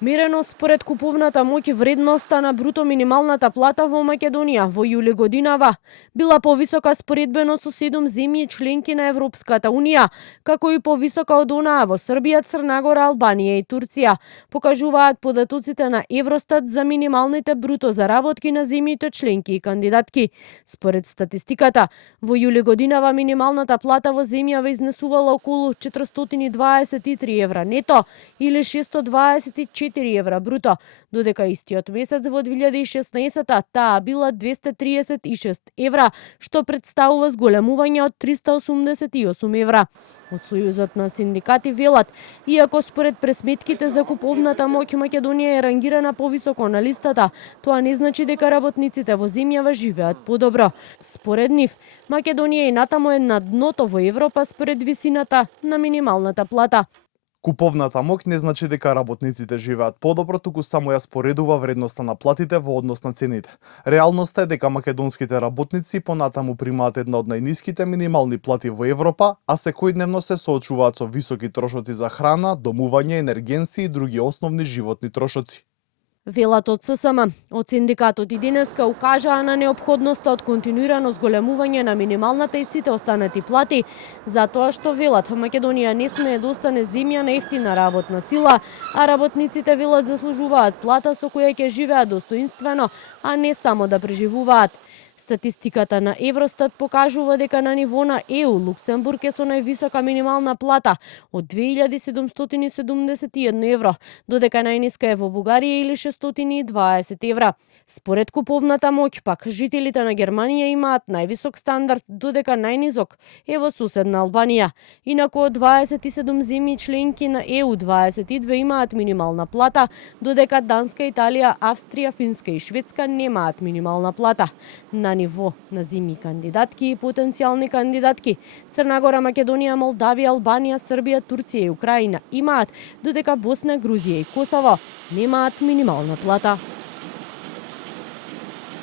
Мерено според куповната моќ, вредноста на бруто минималната плата во Македонија во јули годинава била повисока споредбено со 7 земји членки на Европската Унија, како и повисока од онаа во Србија, Црна Гора, Албанија и Турција, покажуваат податоците на Евростат за минималните бруто заработки на земјите членки и кандидатки. Според статистиката, во јули годинава минималната плата во земјава изнесувала околу 423 евра нето или 624 евра бруто, додека истиот месец во 2016 таа била 236 евра, што представува зголемување од 388 евра. Од Сојузот на синдикати велат, иако според пресметките за куповната моќ Македонија е рангирана повисоко на листата, тоа не значи дека работниците во земјава живеат подобро. Според нив, Македонија и натаму е на дното во Европа според висината на минималната плата. Куповната моќ не значи дека работниците живеат подобро, туку само ја споредува вредноста на платите во однос на цените. Реалноста е дека македонските работници понатаму примаат една од најниските минимални плати во Европа, а секојдневно се соочуваат со високи трошоци за храна, домување, енергенси и други основни животни трошоци. Велат од ССМ. Од синдикатот и денеска укажаа на неопходноста од континуирано зголемување на минималната и сите останати плати, затоа што велат Македонија не смее да остане земја на ефтина работна сила, а работниците велат заслужуваат плата со која ќе живеат достоинствено, а не само да преживуваат. Статистиката на Евростат покажува дека на ниво на ЕУ Луксембург е со највисока минимална плата од 2771 евро, додека најниска е во Бугарија или 620 евра. Според куповната моќ пак, жителите на Германија имаат највисок стандард, додека најнизок е во суседна Албанија. Инаку од 27 земји членки на ЕУ 22 имаат минимална плата, додека Данска, Италија, Австрија, Финска и Шведска немаат минимална плата. На ниво на земји кандидатки и потенцијални кандидатки, Црна Гора, Македонија, Молдавија, Албанија, Србија, Турција и Украина имаат, додека Босна, Грузија и Косово немаат минимална плата.